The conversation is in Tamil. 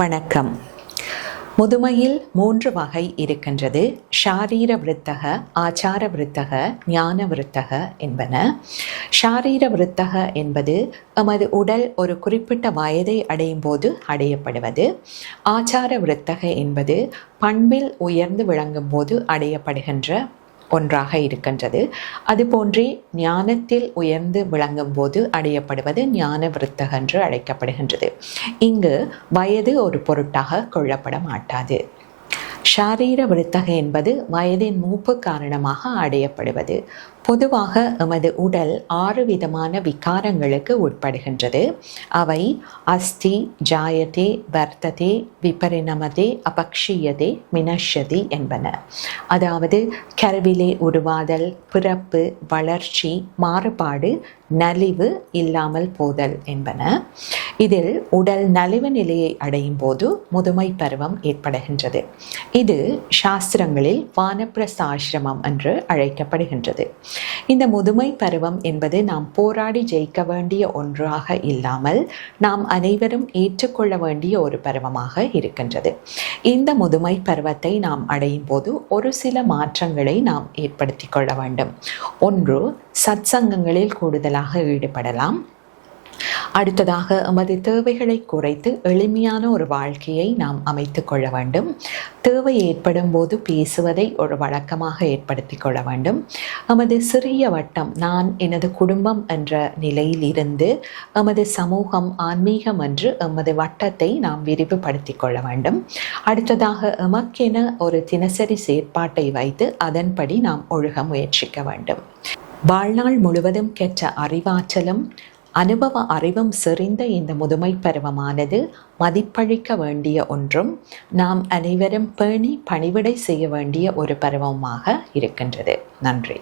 வணக்கம். முதுமையில் 3 வகை இருக்கின்றது. ஷாரீர விருத்தக, ஆச்சார விருத்தக, ஞான விருத்தக என்பன. ஷாரீர விருத்தக என்பது எமது உடல் ஒரு குறிப்பிட்ட வயதை அடையும் போது அடையப்படுவது. ஆச்சார விருத்தக என்பது பண்பில் உயர்ந்து விளங்கும் போது அடையப்படுகின்ற ஒன்றாக இருக்கின்றது. அதுபோன்றே ஞானத்தில் உயர்ந்து விளங்கும் போது அடையப்படுவது ஞான விருத்தக என்று அழைக்கப்படுகின்றது. இங்கு வயது ஒரு பொருட்டாக கொள்ளப்பட மாட்டாது. ஷாரீர விருத்தக என்பது வயதின் மூப்பு காரணமாக அடையப்படுவது. பொதுவாக எமது உடல் 6 விதமான விகாரங்களுக்கு உட்படுகின்றது. அவை அஸ்தி, ஜாயதே, வர்த்ததே, விபரிணமதே, அபக்ஷியதே, மினஷ்யதி என்பன. அதாவது கருவிலே உருவாதல், பிறப்பு, வளர்ச்சி, மாறுபாடு, நலிவு, இல்லாமல் போதல் என்பன. இதில் உடல் நலிவு நிலையை அடையும் போது முதுமை பருவம் ஏற்படுகின்றது. இது சாஸ்திரங்களில் வானப்பிரஸ்த ஆசிரமம் என்று அழைக்கப்படுகின்றது. இந்த முதுமை பருவம் என்பது நாம் போராடி ஜெயிக்க வேண்டிய ஒன்றாக இல்லாமல் நாம் அனைவரும் ஏற்றுக்கொள்ள வேண்டிய ஒரு பருவமாக இருக்கின்றது. இந்த முதுமை பருவத்தை நாம் அடையும் போது ஒரு சில மாற்றங்களை நாம் ஏற்படுத்திக் கொள்ள வேண்டும். ஒன்று, சத்சங்கங்களில் கூடுதலாக ஈடுபடலாம். அடுத்ததாக எமது தேவைகளை குறைத்து எளிமையான ஒரு வாழ்க்கையை நாம் அமைத்து கொள்ள வேண்டும். தேவை ஏற்படும் போது பேசுவதை ஒரு வழக்கமாக ஏற்படுத்திக் கொள்ள வேண்டும். எமது சிறிய வட்டம், நான், எனது குடும்பம் என்ற நிலையில் இருந்து எமது சமூகம், ஆன்மீகம் என்று எமது வட்டத்தை நாம் விரிவுபடுத்திக் கொள்ள வேண்டும். அடுத்ததாக எமக்கென ஒரு தினசரி செயற்பாட்டை வைத்து அதன்படி நாம் ஒழுக முயற்சிக்க வேண்டும். வாழ்நாள் முழுவதும் கெட்ட அறிவாற்றலும் அனுபவ அறிவும் செறிந்த இந்த முதுமை பருவமானது மதிப்பளிக்க வேண்டிய ஒன்றும் நாம் அனைவரும் பேணி பணிவிடை செய்ய வேண்டிய ஒரு பருவமாக இருக்கின்றது. நன்றி.